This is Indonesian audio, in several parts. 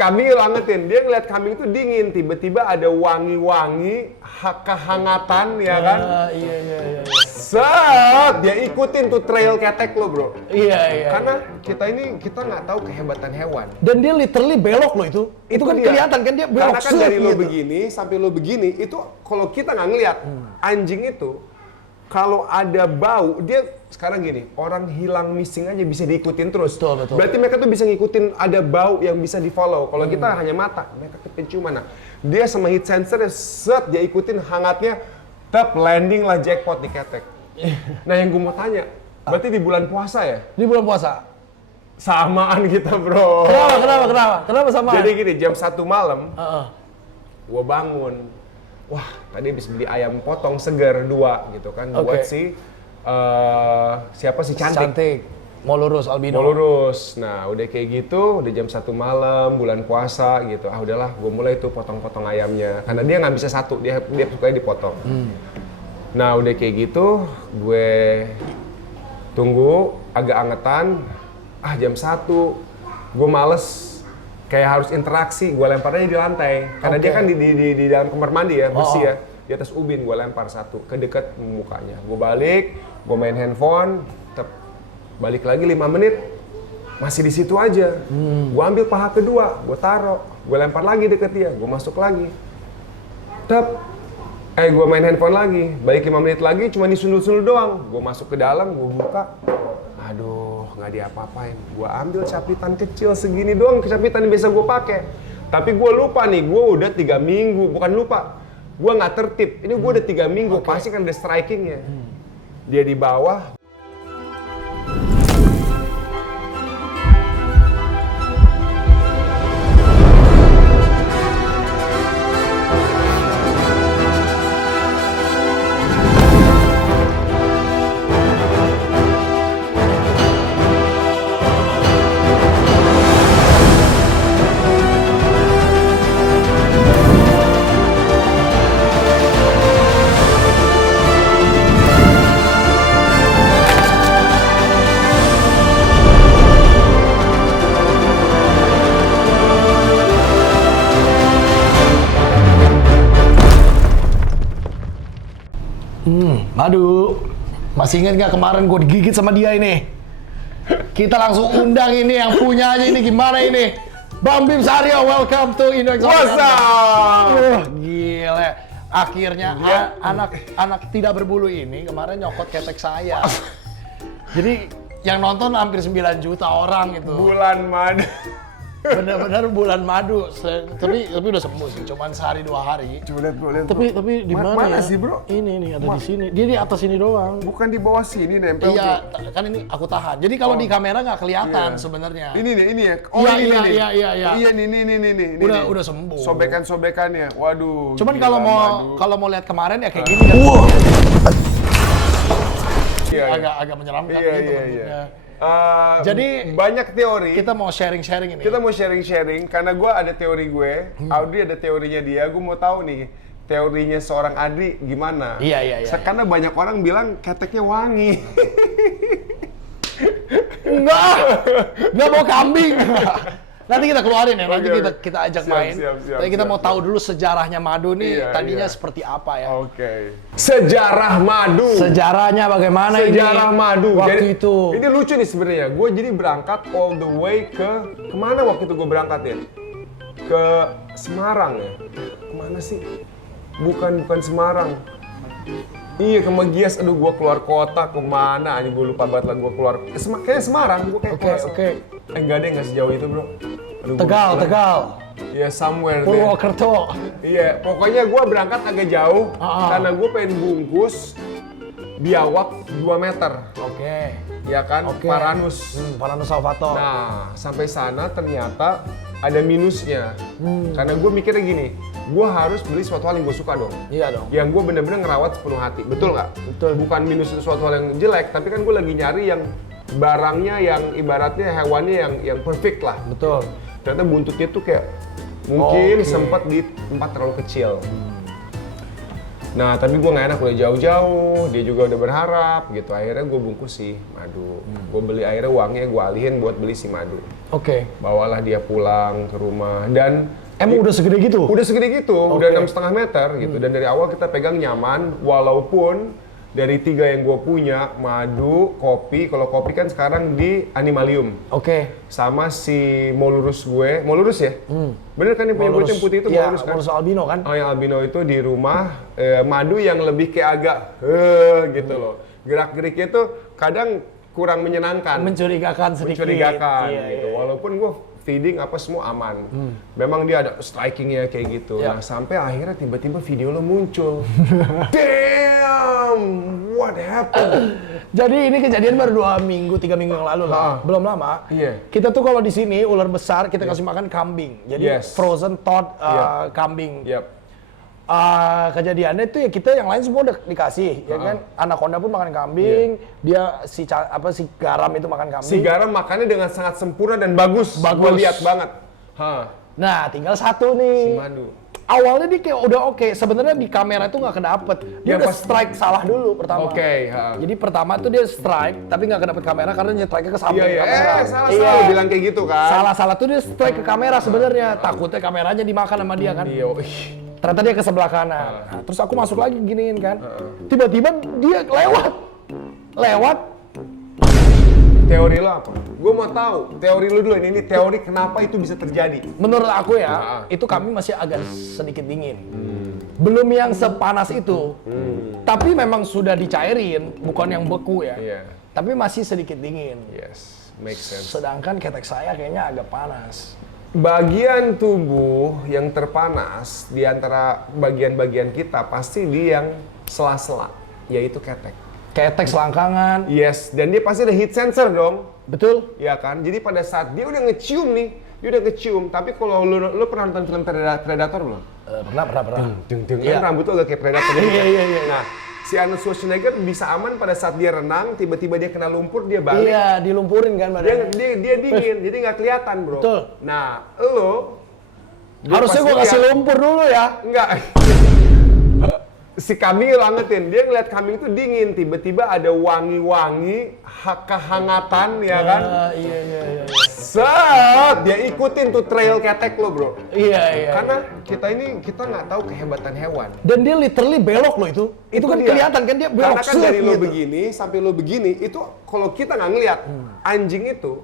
kambingnya lo angetin, dia ngeliat kambing itu dingin, tiba-tiba ada wangi-wangi, kehangatan ya kan? Iya. Set, dia ikutin tuh trail ketek lo bro. Iya. Karena kita nggak tahu kehebatan hewan. Dan dia literally belok loh itu. Itu kan dia. kelihatan kan dia belok. Karena kan dari lo begini sampai lo begini, itu kalau kita nggak ngeliat anjing itu, kalau ada bau, dia sekarang gini, orang hilang missing aja bisa diikutin terus. Betul. Berarti mereka tuh bisa ngikutin ada bau yang bisa di follow. Kalau kita hanya mata, mereka penciuman. Nah, dia sama heat sensor set, dia ikutin hangatnya, tap landing lah jackpot di ketek. Nah yang gue mau tanya, berarti di bulan puasa ya? Di bulan puasa. Samaan kita bro. Kenapa sama? Jadi gini, jam 1 malam, gue bangun. Wah, tadi habis beli ayam potong segar 2 gitu kan, buat si siapa sih cantik. Mau lurus albino. Mau lurus. Nah, udah kayak gitu, udah jam 1 malam, bulan puasa gitu. Ah udahlah, gue mulai tuh potong-potong ayamnya. Karena dia nggak bisa satu, dia sukanya dipotong. Nah, udah kayak gitu, gue tunggu agak angetan. Ah, jam 1, gue males. Kayak harus interaksi, gue lempar aja di lantai. Karena dia kan di dalam kamar mandi ya, bersih ya. Di atas ubin gue lempar satu, ke deket mukanya. Gue balik, gue main handphone, balik lagi 5 menit, masih di situ aja. Gue ambil paha kedua, gue taruh, gue lempar lagi deket dia, gue masuk lagi. Gue main handphone lagi, balik 5 menit lagi, cuma disundul-sundul doang. Gue masuk ke dalam, gue buka, aduh nggak diapa-apain. Gue ambil capitan kecil segini doang, capitan yang biasa gue pakai. Tapi gue lupa nih, gue udah 3 minggu, bukan lupa, gue nggak tertib. Ini gue udah 3 minggu, pasti kan ada strikingnya. Dia di bawah. Aduh, masih ingat nggak kemarin gue digigit sama dia ini? Kita langsung undang ini yang punyanya ini, gimana ini? Bang Bim Saryo, welcome to Indo Exotic. What's up? Gila. Akhirnya anak tidak berbulu ini kemarin nyokot ketek saya. Jadi yang nonton hampir 9 juta orang itu. Bulan madu. Bener-bener bulan madu. Tapi udah sembuh sih, cuman sehari 2 hari. Coba lihat bro, lihat bro. Tapi di mana Mana ya? sih bro? Ini ada di sini. Dia di atas sini doang. Bukan di bawah sini nempel. Iya, kan ini aku tahan. Jadi kalau di kamera nggak kelihatan sebenarnya. Ini ya. Oh Iya, ini nih. iya. Iya nih. Udah sembuh. Sobekan-sobekannya. Waduh. Cuman gila, kalau mau lihat kemarin ya kayak gini kan. Iya. Agak menyeramkan Iya, gitu iya. bentuknya. Jadi banyak teori. Kita mau sharing-sharing ini. Kita mau sharing karena gue ada teori gue, Audrey ada teorinya dia. Gue mau tahu nih teorinya seorang Adri gimana. Iya. Karena banyak orang bilang keteknya wangi. Enggak mau kambing. Nanti kita keluarin ya, nanti kita ajak main. Tapi kita mau tahu dulu sejarahnya madu nih, tadinya seperti apa ya. Oke. Sejarah madu. Sejarahnya bagaimana ini? Sejarah madu. Waktu Jadi, itu. Ini lucu nih sebenarnya. Gue jadi berangkat all the way kemana waktu itu gue berangkat ya? Ke Semarang ya? Kemana sih? Bukan Semarang. Iya ke Magias, aduh gue keluar kota kemana? Ini gue lupa banget lah gue keluar. Kayaknya Semarang, gue kayak Oke. Enggak deh, nggak sejauh itu bro. Aduh, Tegal. Iya somewhere deh. Purwokerto. Iya, pokoknya gue berangkat agak jauh karena gue pengen bungkus biawak 2 meter. Oke. Ya kan, Paranus. Paranus Salvator. Nah, sampai sana ternyata ada minusnya. Karena gue mikirnya gini, gue harus beli suatu hal yang gue suka dong. Iya dong. Yang gue bener-bener ngerawat sepenuh hati, betul nggak? Betul. Bukan minus itu suatu hal yang jelek, tapi kan gue lagi nyari yang barangnya yang ibaratnya hewannya yang perfect lah. Betul. Ternyata buntutnya tuh kayak mungkin sempat di tempat terlalu kecil. Nah, tapi gue nggak enak, udah jauh-jauh, dia juga udah berharap gitu. Akhirnya gue bungkus si madu. Gue beli, akhirnya uangnya gue alihin buat beli si madu. Oke. Bawalah dia pulang ke rumah dan Emang udah segede gitu? udah segede gitu, udah Oke. 6,5 meter gitu. Dan dari awal kita pegang nyaman, walaupun dari 3 yang gue punya, madu, kopi. Kalau kopi kan sekarang di Animalium. Oke. Sama si Molurus gue, Molurus ya? Bener kan yang punya kucing putih itu Iya, Molurus kan? Molurus albino kan? Oh, yang albino itu di rumah, madu yang lebih kayak agak gitu loh. Gerak-geriknya tuh kadang kurang menyenangkan. Mencurigakan sedikit. Mencurigakan Iya, gitu. iya. Walaupun gue feeding apa semua aman. Memang dia ada strikingnya kayak gitu. Iya. Nah, sampai akhirnya tiba-tiba video lo muncul. Damn, what happened? Jadi ini kejadian baru 2 minggu, 3 minggu yang lalu lah. Belum lama. Iya. Kita tuh kalau di sini ular besar kita kasih makan kambing. Jadi Yes. frozen thawed Iya. kambing. Yap. Kejadiannya itu ya kita yang lain semua udah dikasih, ya kan? Anaconda pun makan kambing, dia si garam itu makan kambing. Si garam makannya dengan sangat sempurna dan bagus. Gue lihat banget. Nah, tinggal satu nih. Si madu. Awalnya dia kayak udah oke. Sebenarnya di kamera itu nggak kedapet. Dia Ya, udah pas- strike salah dulu pertama. Oke, Jadi pertama tuh dia strike, tapi nggak kedapet kamera karena nyetrike ke samping Iya, iya. kamera. Salah Iya. lu bilang kayak gitu kan. Salah tuh dia strike ke kamera sebenarnya. Takutnya kameranya dimakan sama dia kan. Iya. Ternyata dia ke sebelah kanan. Nah, terus aku masuk lagi giniin kan. Tiba-tiba dia lewat. Teori lo apa? Gue mau tahu teori lo dulu ini teori kenapa itu bisa terjadi. Menurut aku ya, itu kami masih agak sedikit dingin. Belum yang sepanas itu. Tapi memang sudah dicairin, bukan yang beku ya. Iya. Tapi masih sedikit dingin. Yes, make sense. Sedangkan ketek saya kayaknya agak panas. Bagian tubuh yang terpanas di antara bagian-bagian kita pasti di yang sela-sela, yaitu ketek. Ketek selangkangan. Yes, dan dia pasti ada heat sensor dong. Betul? Ya kan? Jadi pada saat dia udah ngecium nih, tapi kalau lu pernah nonton film Predator belum? Pernah. Kan Iya. rambut tuh agak kayak Predator gitu. Iya. Nah, si Arnold Schwarzenegger bisa aman pada saat dia renang, tiba-tiba dia kena lumpur, dia balik. Iya, dilumpurin kan badannya. Dia dingin, jadi nggak kelihatan, bro. Betul. Nah, lo Harusnya gua kasih lumpur dulu ya. Enggak. Si kambing lo angetin, dia ngeliat kambing itu dingin, tiba-tiba ada wangi-wangi, kehangatan ya kan? Iya. Set, dia ikutin tuh trail ketek lo, bro. Iya. Karena kita nggak tahu kehebatan hewan. Dan dia literally belok loh itu. Itu kan dia. kelihatan kan dia belok. Karena kan set dari lo gitu. begini sampai lo begini, itu kalau kita nggak ngeliat, anjing itu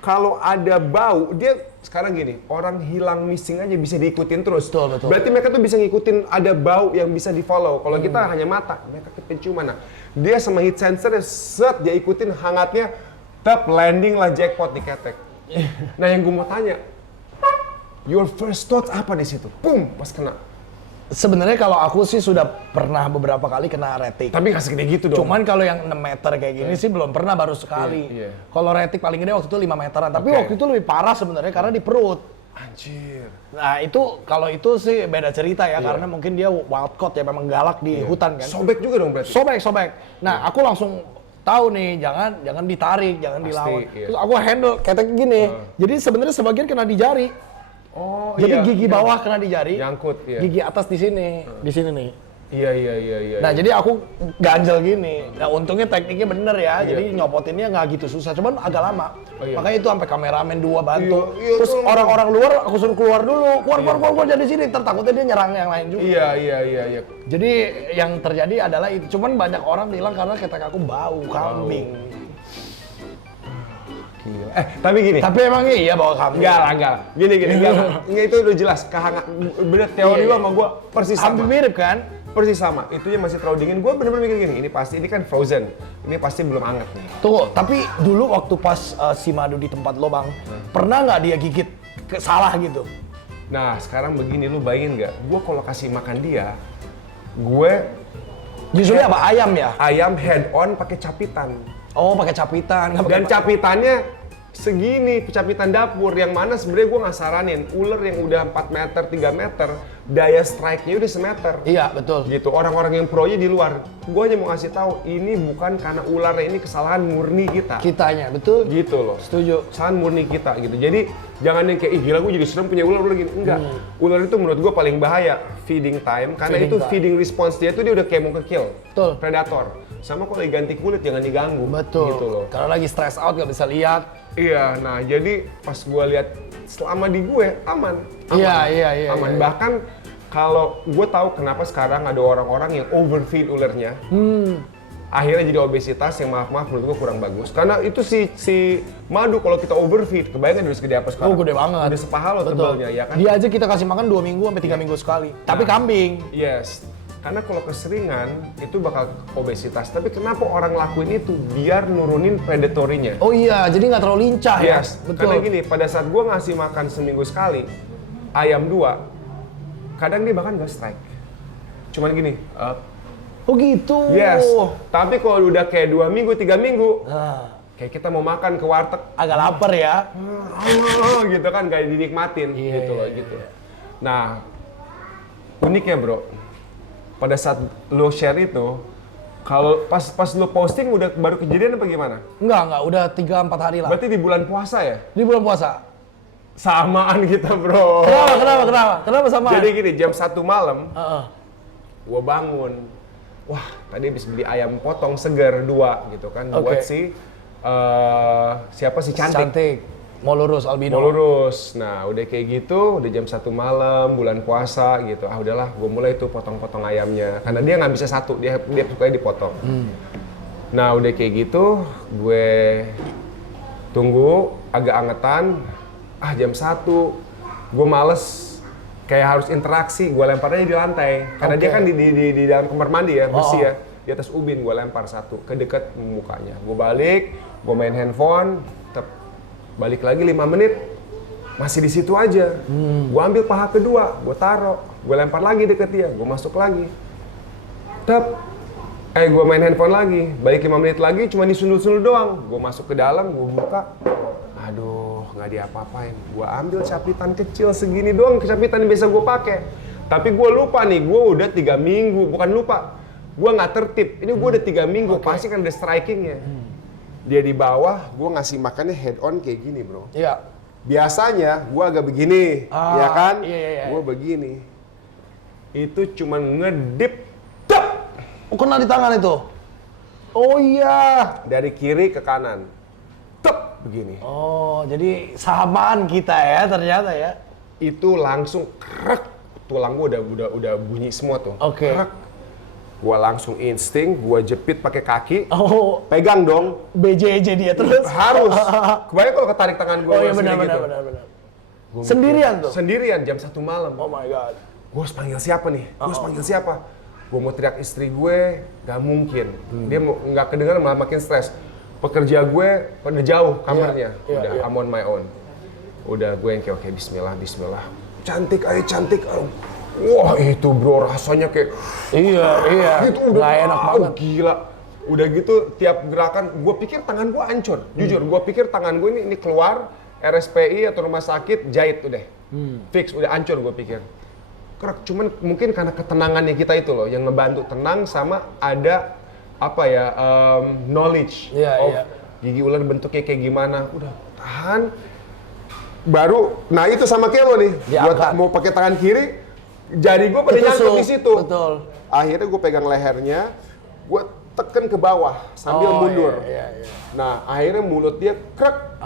kalau ada bau, dia sekarang gini, orang hilang missing aja bisa diikutin terus. Betul. Berarti mereka tuh bisa ngikutin ada bau yang bisa di follow. Kalau kita hanya mata, mereka ke penciuman. Nah, dia sama heat sensor set dia ikutin hangatnya, tap landing lah jackpot di ketek. Nah, yang gue mau tanya, your first thought apa di situ? Pum, pas kena. Sebenarnya kalau aku sih sudah pernah beberapa kali kena retik. Tapi nggak segede gitu dong. Cuman kalau yang 6 meter kayak gini sih belum pernah, baru sekali. Iya. Kalau retik paling gede waktu itu 5 meteran. Tapi Oke. waktu itu lebih parah sebenarnya karena di perut. Anjir. Nah itu kalau itu sih beda cerita ya, karena mungkin dia wild caught ya, memang galak di hutan kan. Sobek juga dong berarti. Sobek. Nah aku langsung tahu nih, jangan ditarik, jangan Pasti, dilawan. iya. Terus aku handle ketek gini. Jadi sebenarnya sebagian kena di jari. Oh Jadi iya. gigi bawah kena di jari, Nyangkut, iya. gigi atas di sini nih. Iya. Nah jadi aku ganjel gini. Nah untungnya tekniknya bener ya, jadi nyopotinnya nggak gitu susah, cuman agak lama. Oh, iya. Makanya itu sampai kameramen 2 bantu. Iya, Terus tuh. orang-orang luar aku suruh keluar dulu, keluar jadi sini. Takutnya dia nyerang yang lain juga. Iya. Jadi yang terjadi adalah itu, cuman banyak orang bilang karena ketek aku bau kambing. Gila. Tapi gini. Tapi emang iya bawa kambing. Enggak. Gini. Enggak, itu udah jelas. Bener teori lo sama gue persis Hampir sama. mirip kan? Persis sama. Itunya masih terlalu dingin. Gue bener-bener mikir gini. Ini kan frozen. Ini pasti belum hangat nih. Tuh, tapi dulu waktu pas si Madu di tempat lo bang, pernah nggak dia gigit salah gitu? Nah, sekarang begini, lu bayangin nggak? Gue kalau kasih makan dia, gue Usually apa? Ayam ya? ayam head on pakai capitan. Oh, pakai capitan. nggak pakai Dan capitannya segini pecapitan dapur, yang mana sebenarnya gue nggak saranin ular yang udah 4 meter, 3 meter, daya strike-nya udah semeter. Iya, betul. Gitu, orang-orang yang pro-nya di luar. Gue hanya mau ngasih tahu ini bukan karena ularnya, ini kesalahan murni kita. Kitanya, betul. Gitu loh. Setuju. Kesalahan murni kita gitu. Jadi jangan yang kayak, ih gila gue jadi serem punya ular gini. Enggak. Ular itu menurut gue paling bahaya feeding time, karena feeding response dia tuh dia udah kayak mau ke-kill. Betul. Predator. Sama kalau diganti kulit jangan diganggu. Betul. Gitu loh. Kalau lagi stress out nggak bisa lihat. Iya, nah jadi pas gue lihat selama di gue aman. Iya. Aman. Bahkan kalau gue tahu kenapa sekarang ada orang-orang yang overfeed ulernya, akhirnya jadi obesitas yang maaf menurut gue kurang bagus. Karena itu si madu kalau kita overfeed, kebayangkan udah segede apa sekarang? Oh, gede banget. Udah sepaha lo Betul. tebalnya, ya kan? Dia aja kita kasih makan 2 minggu sampai 3 minggu sekali. Tapi kambing. Yes. Karena kalau keseringan itu bakal obesitas. Tapi kenapa orang lakuin itu? Biar nurunin predatorinya. Oh iya, jadi nggak terlalu lincah ya. Yes. Betul. Karena gini, pada saat gue ngasih makan seminggu sekali, ayam 2, kadang dia bahkan nggak strike. Cuman gini, Oh gitu. yes. Tapi kalau udah kayak 2 minggu, 3 minggu, Nah, kayak kita mau makan ke warteg, agak lapar ya. gitu kan, gak dinikmatin, Iya, gitu loh, iya, gitu. Nah, uniknya bro, pada saat lo share itu, kalau pas lo posting udah baru kejadian apa gimana? Enggak, udah 3-4 hari lah. Berarti di bulan puasa ya? Di bulan puasa. Samaan kita bro. Kenapa sama? Jadi gini, jam 1 malam, Heeh. gue bangun. Wah, tadi habis beli ayam potong segar 2 gitu kan, Oke. buat siapa sih Cantik. Mau lurus albino. Mau lurus. Nah, udah kayak gitu, udah jam 1 malam, bulan puasa gitu. Ah, udahlah, gue mulai tuh potong-potong ayamnya. Karena dia nggak bisa satu, dia sukanya dipotong. Nah, udah kayak gitu, gue tunggu agak angetan. Ah, jam 1, gue males. Kayak harus interaksi, gue lemparnya di lantai. Karena dia kan di dalam kamar mandi ya, bersih ya. Di atas ubin, gue lempar satu, ke deket mukanya. Gue balik, gue main handphone, balik lagi 5 menit, masih di situ aja. Gue ambil paha kedua, gue taruh, gue lempar lagi deket dia, gue masuk lagi. Gue main handphone lagi, balik 5 menit lagi, cuma disundul-sundul doang. Gue masuk ke dalam, gue buka, aduh, nggak diapa-apain. Gue ambil capitan kecil segini doang, capitan yang biasa gue pakai. Tapi gue lupa nih, gue udah 3 minggu, bukan lupa, gue nggak tertib. Ini gue udah 3 minggu, pasti kan ada strikingnya. Dia di bawah, gue ngasih makannya head on kayak gini bro. Iya. Biasanya gue agak begini, ya kan? Iya. Gue begini. Itu cuman ngedip, Oh, kena di tangan itu? Oh iya. dari kiri ke kanan. Begini. Oh, jadi samaan kita ya ternyata ya. Itu langsung krek. Tulang gue udah bunyi semua tuh. Oke. Krek. Gue langsung insting, gue jepit pakai kaki. Oh, Pegang dong. BJJ dia terus. Harus. Kebayang kalau ketarik tangan gue. Oh iya benar. Sendirian tuh? Sendirian jam 1 malam. Oh my god. Gue harus panggil siapa nih? Gue harus panggil siapa? Gue mau teriak istri gue, gak mungkin. Dia mau nggak kedengeran malah makin stres. Pekerja gue pada jauh kamarnya. Udah, I'm on my own. Udah gue yang kayak oke, bismillah. Cantik. Wah itu bro rasanya kayak. Iya. Itu udah Nggak enak banget. Gila. Udah gitu tiap gerakan, gue pikir tangan gue hancur. Jujur, gue pikir tangan gue ini keluar RSPI atau rumah sakit jahit udah. Fix, udah hancur gue pikir. Krek, cuman mungkin karena ketenangannya kita itu loh yang ngebantu tenang sama ada knowledge of gigi ular bentuknya kayak gimana. Udah tahan. Baru, nah itu sama kayak lo nih. Gua mau pakai tangan kiri, jari gue pada nyangkut di situ. Betul. Akhirnya gue pegang lehernya, gue tekan ke bawah sambil mundur. Iya. Nah akhirnya mulut dia krek,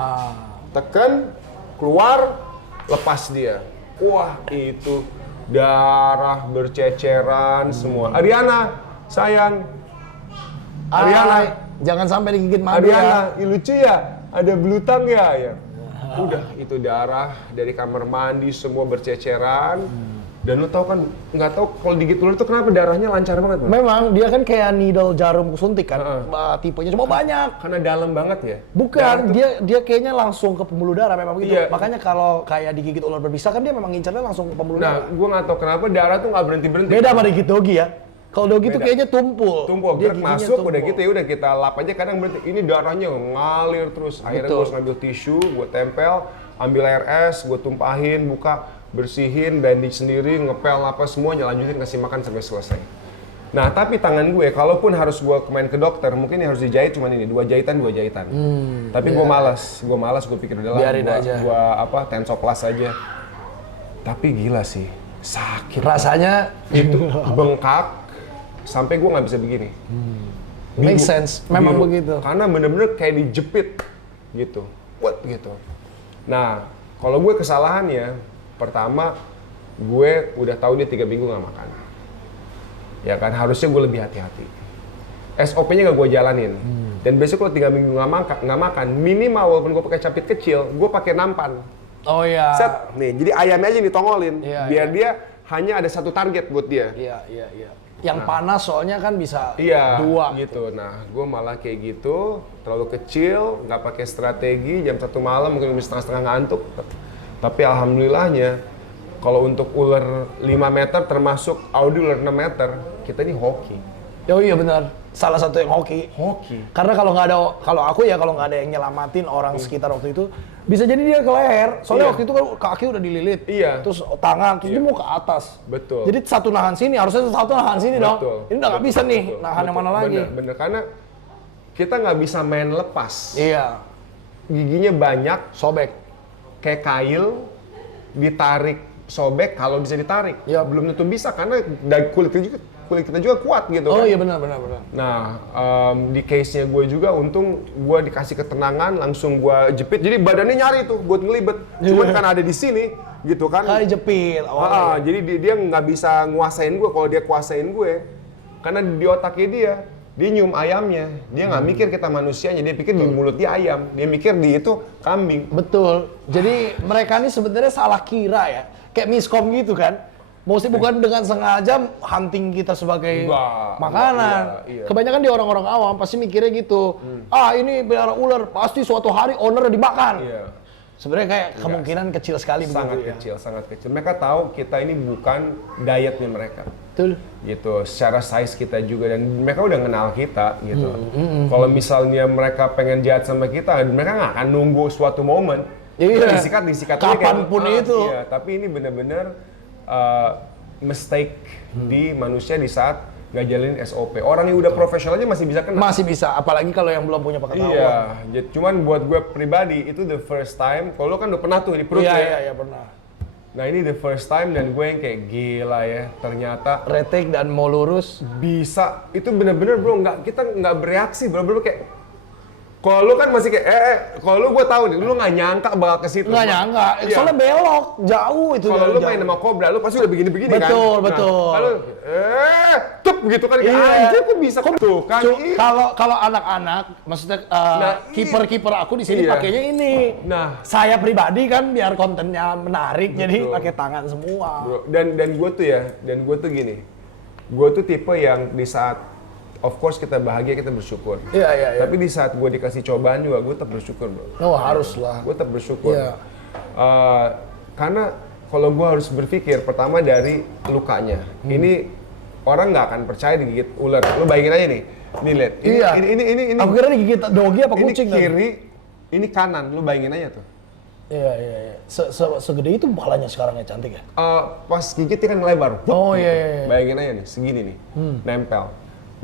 tekan, keluar, lepas dia. Wah itu darah berceceran semua. Ariana, sayang. Ariana, jangan sampai digigit madu Ariana, ya. lucu ya? Ada belutang ya? Udah, itu darah dari kamar mandi semua berceceran. Dan lu tahu kan, nggak tahu kalau digigit ular itu kenapa darahnya lancar banget, Bang? Memang dia kan kayak needle jarum suntik kan, tipenya cuma banyak. Karena dalam banget ya? Bukan, dia kayaknya langsung ke pembuluh darah memang begitu. Iya. Makanya kalau kayak digigit ular berbisa kan dia memang ngincarnya langsung ke pembuluh Nah, darah. gue nggak tahu kenapa darah tuh nggak berhenti-berhenti. Beda sama digigit dogi ya. Kalau Dogi tuh Beda. kayaknya tumpul. Tumpul, Dia gerak giginya masuk, udah tumpul. gitu ya udah kita lap aja. Kadang berarti ini darahnya ngalir terus. Akhirnya Betul. gue harus ngambil tisu, gue tempel, ambil air es, gue tumpahin, buka, bersihin, bandage sendiri, ngepel apa semuanya, lanjutin kasih makan sampai selesai. Nah tapi tangan gue, kalaupun harus gue main ke dokter, mungkin yang harus dijahit cuma ini, 2 jahitan. Tapi gue malas, gue pikir udah lah, Biarin aja. gue tensoplas aja. Tapi gila sih, sakit. Rasanya Itu bengkak sampai gue nggak bisa begini. make sense, memang Bingung. begitu. Karena bener-bener kayak dijepit gitu, what gitu. Nah, kalau gue kesalahannya, pertama gue udah tahu dia 3 minggu nggak makan. Ya kan, harusnya gue lebih hati-hati. SOP-nya nggak gue jalanin. Dan besok kalau 3 minggu nggak makan, minimal walaupun gue pakai capit kecil, gue pakai nampan. Oh iya. Set, nih, jadi ayamnya aja ditongolin, Iya, biar dia hanya ada 1 target buat dia. Iya. Yang panas soalnya kan bisa Iya, 2 gitu. Nah, gue malah kayak gitu, terlalu kecil, nggak pakai strategi, jam 1 malam mungkin setengah-setengah ngantuk. Tapi alhamdulillahnya, kalau untuk ular 5 meter termasuk Audi ular 6 meter, kita ini hoki. Oh iya benar. Salah satu yang hoki. Hoki. Karena kalau aku ya kalau nggak ada yang nyelamatin orang sekitar waktu itu, bisa jadi dia ke leher. Soalnya Iya. waktu itu kan kaki udah dililit. Iya. Terus tangan, terus Iya. dia mau ke atas. Betul. Jadi satu nahan sini, harusnya satu nahan sini dong. Betul. Ini udah nggak bisa nih, Betul. nahan yang mana lagi. Bener, karena kita nggak bisa main lepas. Iya, Giginya banyak, sobek. kayak kail, ditarik, sobek kalau bisa ditarik. Iya. Belum tentu bisa karena kulit kita juga kuat gitu Oh kan. iya benar. Nah, di case-nya gue juga untung gue dikasih ketenangan, langsung gue jepit. Jadi badannya nyari tuh buat ngelibet. Cuman kan ada di sini gitu kan. Kali jepit. Oh, Jadi dia nggak bisa nguasain gue. Kalau dia kuasain gue, karena di otaknya dia nyium ayamnya. Dia nggak mikir kita manusianya, dia pikir di mulut dia ayam. Dia mikir di itu kambing. Betul. Jadi mereka ini sebenarnya salah kira ya. Kayak miskom gitu kan. Maksudnya bukan dengan sengaja hunting kita sebagai Enggak, makanan. iya. Kebanyakan di orang-orang awam pasti mikirnya gitu. Ah ini pelihara ular, pasti suatu hari owner dimakan. Iya. Sebenarnya kayak kemungkinan kecil sekali Sangat begitu ya. kecil, sangat kecil. Mereka tahu kita ini bukan dietnya mereka. Betul. Gitu, secara size kita juga, dan mereka udah kenal kita gitu. Kalau misalnya mereka pengen jahat sama kita, mereka nggak akan nunggu suatu momen. Iya. Disikat Kapanpun itu. Iya, tapi ini benar-benar mistake di manusia di saat nggak jalanin SOP. Orang yang udah profesional aja masih bisa kena. Masih bisa, apalagi kalau yang belum punya pengetahuan. Iya, cuman buat gue pribadi itu the first time. Kalau lo kan udah pernah tuh di perut ya. Iya pernah. Nah ini the first time dan gue yang kayak gila ya, ternyata Retek dan mau lurus. bisa. Itu bener-bener bro, kita nggak bereaksi, bener-bener kayak kalau lu kan masih kayak kalau lu gue tahu nih, lu nggak nyangka bakal ke situ. Nggak nyangka, Iya. soalnya belok jauh itu. Kalau dari lu jauh. main sama kobra, lu pasti udah begini-begini kan. Betul, betul. Kalau tup gitu kan, kayak anjir kok bisa tuh kan. Kalau anak-anak, maksudnya kiper-kiper aku di sini Iya. pakainya ini. Nah. Saya pribadi kan biar kontennya menarik, jadi Betul. pakai tangan semua. Bro, dan gue tuh gini. Gue tuh tipe yang di saat of course kita bahagia, kita bersyukur. Iya. Tapi di saat gue dikasih cobaan juga, gue tetap bersyukur bro. Oh harus lah. Gue tetap bersyukur. Iya. Karena kalau gue harus berpikir pertama dari lukanya. Ini orang nggak akan percaya digigit ular. Lu bayangin aja nih. Ini lihat. Ini. Aku kira digigit dogi apa Ini kucing tadi? kiri, ini kanan. Lu bayangin aja tuh. Iya. Segede itu palanya sekarang ya, cantik ya? Pas gigit dia kan lebar. Oh iya. Bayangin aja nih, segini nih, nempel.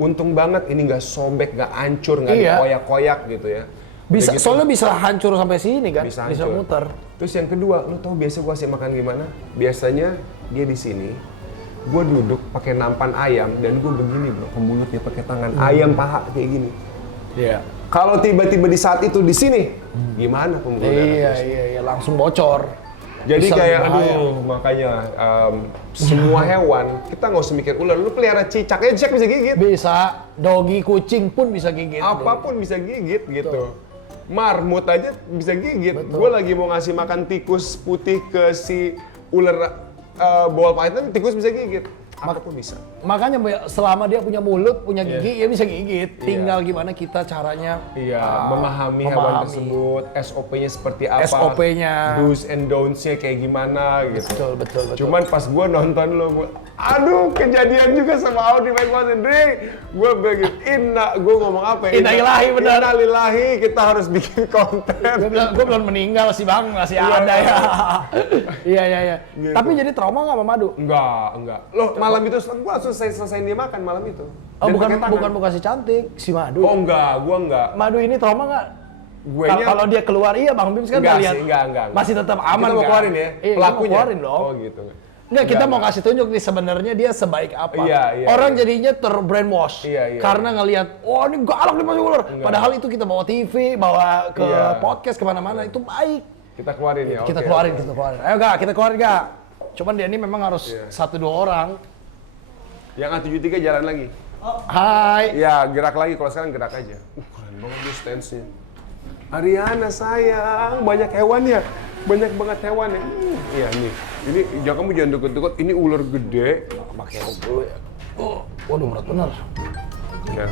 Untung banget ini nggak sobek, nggak hancur, nggak Iya. dikoyak-koyak gitu ya. Bisa, Udah gitu, soalnya bisa hancur sampai sini kan? bisa Bisa hancur. muter. Terus yang kedua, lu tau biasa gua kasih makan gimana? Biasanya dia di sini, gua duduk pakai nampan ayam dan gua begini bro, ke mulutnya pakai tangan ayam paha kayak gini. Iya. Kalau tiba-tiba di saat itu di sini, gimana pembuluh darah? Iya, langsung bocor. Jadi Bisa kayak, lebih bahaya. aduh, makanya semua hewan, kita nggak usah mikir ular. Lu pelihara cicak, cicak bisa gigit. Bisa, dogi, kucing pun bisa gigit. Apapun bisa gigit gitu. Marmut aja bisa gigit. Betul. Gue lagi mau ngasih makan tikus putih ke si ular ball python, tikus bisa gigit. Apapun bisa. Makanya selama dia punya mulut, punya gigi, ya bisa gigit. Tinggal gimana kita caranya Memahami hewan tersebut, SOP-nya seperti apa, SOP-nya. do's and don'ts-nya kayak gimana gitu. Betul. Cuman pas gue nonton lo, Aduh, kejadian juga sama Audi baik banget, Dre. Gue bilang, gue ngomong apa ya? Inna ilahi, benar. Inna lillahi, kita harus bikin konten. Gue belum meninggal sih bang, masih ada ya. Iya. Gitu. Tapi jadi trauma nggak sama Madu? Enggak. Loh, malam itu gue langsung selesai dia makan malam itu. Oh Dan pakai tangan. bukan si cantik, si Madu. Oh enggak, gue enggak. Madu ini trauma nggak? Guenya- Kalau dia keluar iya Bang Bims kan Enggak udah lihat sih, enggak. masih tetap aman Kita mau kan? keluarin ya? Iya, kita mau Pelakunya? keluarin dong. Oh gitu. Enggak, kita mau enggak. kasih tunjuk nih sebenarnya dia sebaik apa. Iya. Orang jadinya terbrainwash Iya. karena ngelihat, oh ini galak nih masih ular. Padahal itu kita bawa TV, bawa ke Iya. podcast kemana-mana itu baik. Kita keluarin ya. Kita oke. keluarin. Ayo gak, kita keluarin gak. Cuman dia ini memang harus Iya. 1-2 orang. Yang A73 jalan lagi. Hai. Ya, gerak lagi. Kalau sekarang gerak aja. Keren banget dia stance-nya. Ariana sayang, banyak hewannya. Banyak banget hewannya. Iya nih. Ini jangan kamu jangan deket-deket. Ini ular gede. Pakai helm dulu ya. Oh, waduh berat bener. Ya.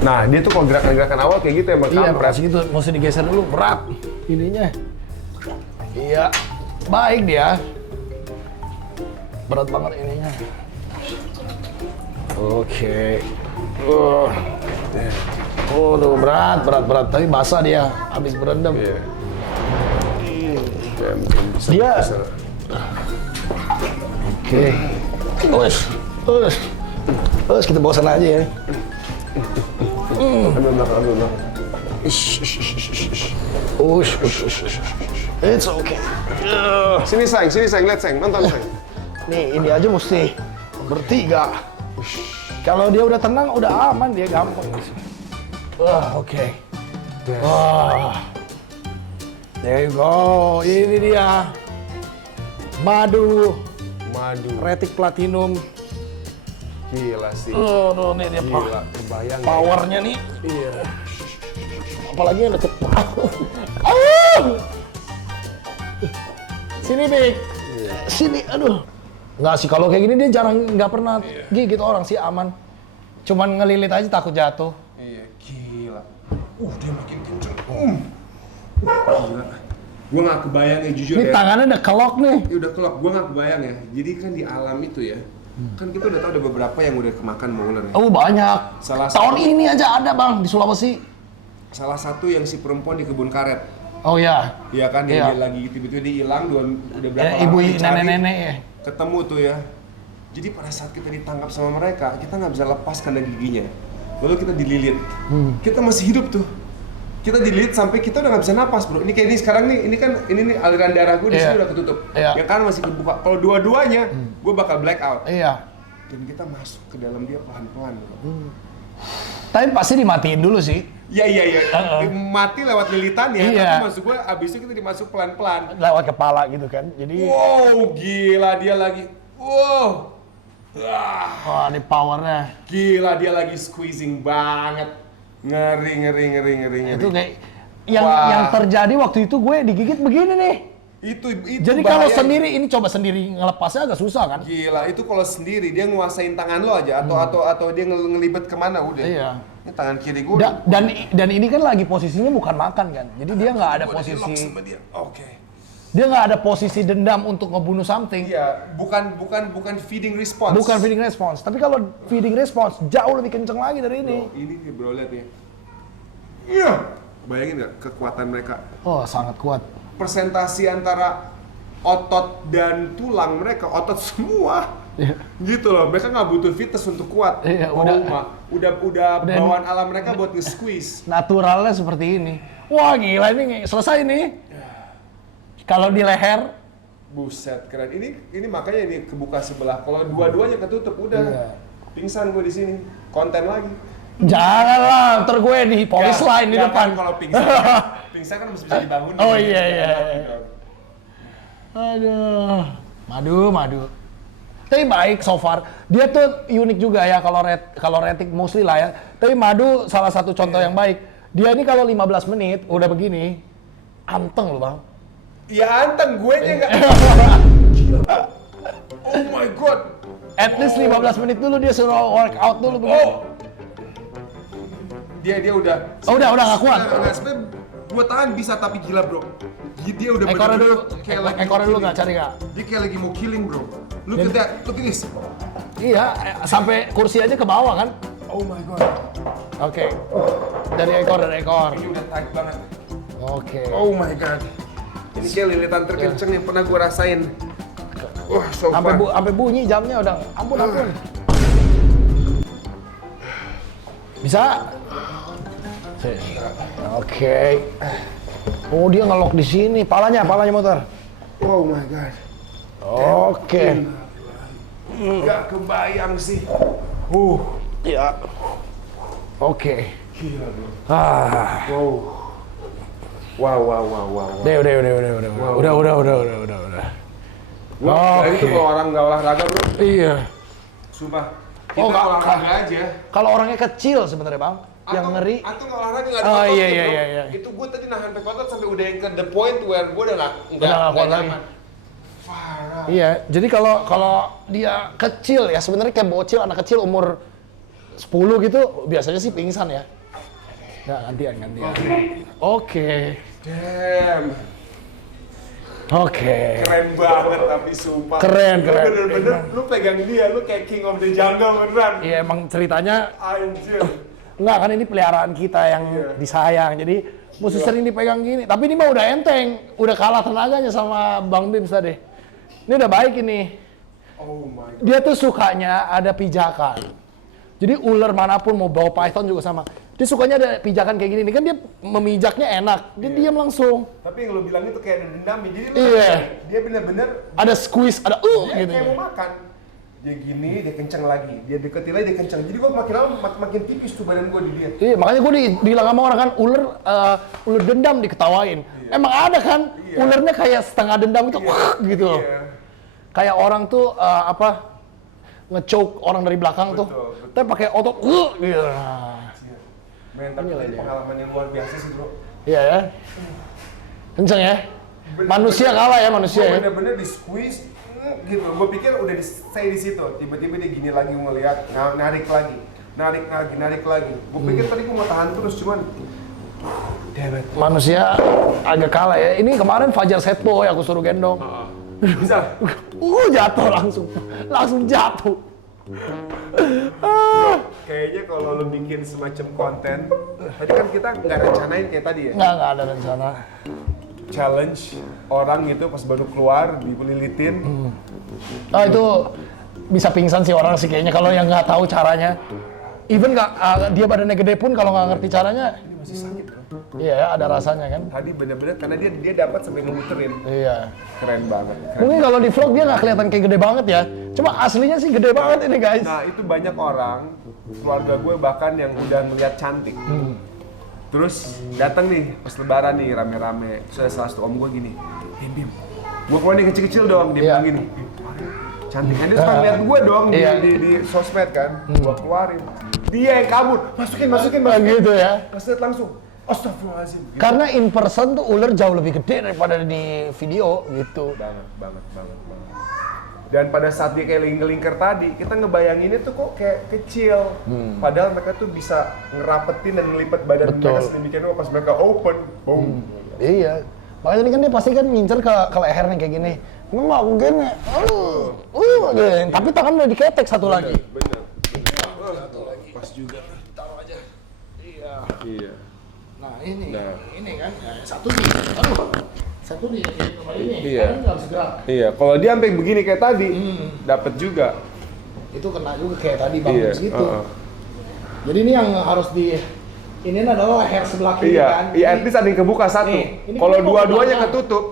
Nah, dia tuh kalau gerakan-gerakan awal kayak gitu emang Iya, kampret. pas gitu mesti digeser dulu, berat ininya. Iya, baik dia. Berat banget ininya. Oke. Waduh, berat. Tapi basah dia, habis berendam. Iya. Dia- Bisa. Oke. Terus kita bawa sana aja ya. Ambil belakang. Ush. It's okay. Sini sayang, lihat sayang, nonton sayang. Nih, ini aja mesti bertiga. Kalau dia udah tenang, udah aman, dia gampang. Oke. There you go. Ini dia. Madu, retik platinum. Gila sih. Nih dia Gila, kebayang. ya? powernya nih. Iya. Apalagi yang deket. Sini, Bik. Sini, aduh. Nggak sih, kalau kayak gini dia jarang, nggak pernah gigit orang sih, aman. Cuman ngelilit aja takut jatuh. Iya, gila. Dia makin kenceng. Gila. Gua nggak kebayang ya jujur Ini ya. tangannya udah kelok nih. Ya udah kelak, gua nggak kebayang ya. Jadi kan di alam itu ya, kan kita udah tahu ada beberapa yang udah kemakan sama ular ya. Oh banyak. Salah Tahun satu- ini aja ada bang di Sulawesi. Salah satu yang si perempuan di kebun karet. Oh ya. Iya kan, Iya. dia lagi tiba-tiba dia hilang, udah berapa lama Ibu dicari, nenek-nenek ya. ketemu tuh ya. Jadi pada saat kita ditangkap sama mereka, kita nggak bisa lepas karena giginya. Lalu kita dililit. Kita masih hidup tuh. Kita dililit sampai kita udah nggak bisa napas bro. Ini kayak ini sekarang nih, ini nih aliran darah gue di sini Iya. udah ketutup. Iya. Yang kanan masih kebuka. Kalau dua-duanya, gue bakal black out. Iya. Dan kita masuk ke dalam dia pelan-pelan. Bro. Tapi pasti dimatiin dulu sih. Iya. Mati lewat lilitan ya. Iya. Tapi maksud gue abis itu kita dimasuk pelan-pelan. Lewat kepala gitu kan. Jadi. Wow, gila dia lagi. Wow. Wah, ini powernya. Gila dia lagi squeezing banget. Ngeri. Itu kayak yang Wah. yang terjadi waktu itu gue digigit begini nih. Itu Jadi kalau bahaya. sendiri ini coba sendiri ngelepasnya agak susah kan? Gila, itu kalau sendiri dia nguasain tangan lo aja atau dia ngelibet kemana udah. Iya. Ini tangan kiri gue. Dan ini kan lagi posisinya bukan makan kan. Jadi dia nggak ada posisi Oke. dia nggak ada posisi dendam untuk ngebunuh something. Iya, bukan feeding response. Bukan feeding response. Tapi kalau feeding response jauh lebih kenceng lagi dari ini. Ini nih bro, lihat nih. Iya. Bayangin nggak kekuatan mereka? Oh, sangat kuat. Persentasi antara otot dan tulang mereka, otot semua. Iya. Gitu loh, mereka nggak butuh fitness untuk kuat. Iya, udah bawaan alam mereka buat nge-squeeze. Naturalnya seperti ini. Wah, gila ini selesai nih. Kalau di leher, Buset, keren. Ini makanya ini kebuka sebelah. Kalau dua-duanya ketutup udah. Iya. Pingsan gue di sini. Konten lagi. janganlah, ntar gue di polis Ya, line di ya depan. Kan, kalau pingsan, pingsan kan bisa dibangun. Oh iya. Aduh, madu. Tapi baik so far. Dia tuh unik juga ya kalau retik mostly lah ya. Tapi madu salah satu contoh yang baik. Dia ini kalau 15 menit udah begini, anteng loh bang. Ya anteng, gue nya nggak. Oh my god. At least 15 menit dulu dia suruh workout dulu begini. Oh. Dia udah. Oh, udah nggak kuat. Sebenarnya gue tahan bisa tapi gila bro. Dia udah ekornya dulu, kayak lagi ekornya mau dulu nggak killing. cari nggak? Dia kayak lagi mau killing bro. Look at that, look at this. Iya, sampai kursi aja ke bawah kan? Oh my god. Oke, dari ekor. Ini udah tight banget. Oke. Oh my god. Ini kayak lilitan terkenceng yang pernah gue rasain. Wah, so far. Sampai bunyi jamnya udah. Ampun. Bisa? Oke. Oh, dia ngelok di sini. Palanya motor. Oh my god. Oke. Gak kebayang sih. Ya. Oke. Gila bro. Wow. Udah. Oke. Itu kalau orang nggak olahraga bro. Iya. Sumpah. Kita olahraga aja. Kalau orangnya kecil sebenarnya bang, yang ngeri. Atau nggak olahraga nggak ada Oh, otot iya. bro. Itu gue tadi nahan pakai otot sampai udah yang ke the point where gue udah nggak kuat lagi. nyaman. Parah. Iya, jadi kalau dia kecil ya sebenarnya kayak bocil, anak kecil umur 10 gitu biasanya sih pingsan ya. Nah, gantian. Oke. Damn. Oke. Keren banget tapi sumpah. Keren. Lu bener-bener lu pegang dia, lu kayak king of the jungle beneran. Iya emang ceritanya Anjir. enggak kan ini peliharaan kita yang disayang. Jadi mesti sering dipegang gini. Tapi ini mah udah enteng, udah kalah tenaganya sama Bang Bims tadi. Ini udah baik ini. Oh my god. Dia tuh sukanya ada pijakan. Jadi ular manapun mau bawa python juga sama. Dia sukanya ada pijakan kayak gini. Ini kan dia memijaknya enak. Dia diam langsung. Tapi yang lo bilang itu kayak ada dendamnya. Jadi lu dia bener-bener Ada squeeze, ada dia gitu. kayak mau makan. Dia gini, dia kenceng lagi. Dia deketin lagi, dia kenceng. Jadi gua makin lama makin tipis tuh badan gua di dia. Iya, makanya gue bilang sama orang kan ular dendam diketawain. Emang ada kan ularnya kayak setengah dendam itu gitu. Iya. Kayak orang tuh nge-choke orang dari belakang tuh. Tapi pakai otot gitu. Men, tapi itu pengalaman yang luar biasa sih bro. Iya ya. Kenceng ya. Manusia kalah ya manusia ya. Bener-bener di squeeze gitu. Gue pikir udah stay di situ. Tiba-tiba dia gini lagi ngeliat, narik lagi. Gue pikir tadi gue mau tahan terus cuman damn it. Manusia agak kalah ya. Ini kemarin Fajar Setboy aku suruh gendong. Bisa. Jatuh langsung jatuh. Kayaknya kalau lo bikin semacam konten, tadi kan kita nggak rencanain kayak tadi ya. Nggak ada rencana. Challenge orang gitu pas baru keluar dililitin. Oh itu bisa pingsan sih orang sih kayaknya kalau yang nggak tahu caranya. Even dia badannya gede pun kalau nggak ngerti caranya. Ini masih sakit bro. Iya ya ada rasanya kan. Tadi bener-bener karena dia dapat sampai muterin. Iya. Keren banget. Mungkin kalau di vlog dia nggak kelihatan kayak gede banget ya. Cuma aslinya sih gede banget ini guys. Nah itu banyak orang, keluarga gue bahkan yang udah melihat cantik. Terus datang nih pas lebaran nih rame-rame. Terus ada salah satu om gue gini, Bim, gue keluar nih kecil-kecil dong. Dia bilang gini, cantik kan dia suka ngeliat gue dong di sosmed kan. Gue keluarin, dia yang kabur, masukin. Gitu ya. Pas lihat langsung, astagfirullahaladzim. Gitu. Karena in person tuh ular jauh lebih gede daripada di video gitu. Banget. Dan pada saat dia kayak lingkar tadi, kita ngebayanginnya tuh kok kayak kecil. Padahal mereka tuh bisa ngerapetin dan ngelipat badan mereka sedemikian rupa pas mereka open. Boom. Iya. Makanya ini kan dia pasti kan ngincer ke leher nih kayak gini. Nggak gini. Gini. Tapi tangan udah diketek satu lagi. Bener. Pas juga. Taruh aja. Iya. Nah ini kan satu nih. Satu nih tempat ini. Iya. Kan nggak bisa gerak. Iya. Kalau dia sampai begini kayak tadi, dapat juga. Itu kena juga kayak tadi bangun gitu. Jadi ini yang harus ini adalah leher sebelah kiri kan. Iya, at least ada yang kebuka satu. Ini Kalau kan dua-duanya kebuka. ketutup,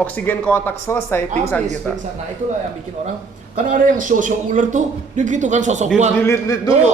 oksigen ke otak selesai, pingsan Habis, kita. pingsan. Nah itulah yang bikin orang, karena ada yang show ular tuh, dia gitu kan sosok kuat. Dililit dulu.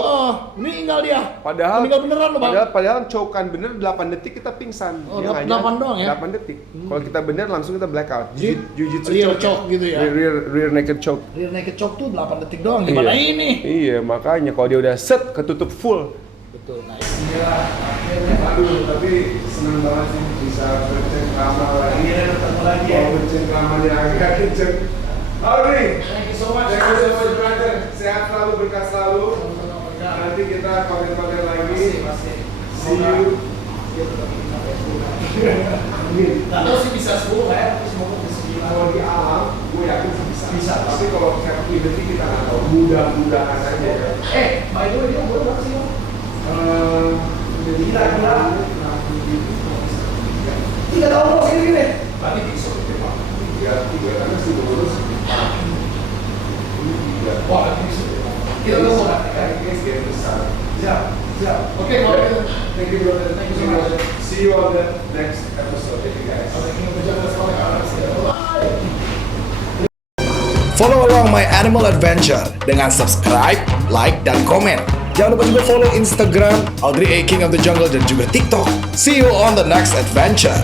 Meninggal dia. Padahal meninggal beneran loh bang. Padahal choke-an bener 8 detik kita pingsan. Oh, Dia 8 nggak nyampe. doang ya? 8 detik. Kalau kita bener langsung kita blackout. Jujitsu Rear choke gitu ya? Rear naked choke. Rear naked choke tuh 8 detik doang, gimana ini? Iya, makanya kalau dia udah set ketutup full. Betul, nah Aduh, tapi senang banget sih bisa bercengkrama lagi. Iya, ketemu lagi ya. Mau bercengkrama di agak kenceng. Audrey, Thank you so much. thank you so much brother. Sehat selalu, berkah selalu. Nanti kita konten-konten lagi. Pasti. See you dia tetap ingin sampai 10 kali. Nggak tahu sih bisa 10 lah ya, tapi semoga bisa 9. Kalau di alam, gue yakin sih bisa. Bisa. Tapi kalau capability kita nggak tahu. Mudah-mudahan aja. By the way, dia umur berapa sih, Om? Gila. 3 tahun loh segini deh. Berarti bisa Pak. Tiga karena sih lulus. Wah, nanti bisa. Kita tunggu nanti kan. Game besar. Siap. Oke, kalau gitu. Thank you brother. Thank you so much. See you on the next episode. Thank you guys. Follow along my animal adventure dengan subscribe, like, dan komen. Jangan lupa juga follow Instagram Audrey A King of the Jungle dan juga TikTok. See you on the next adventure.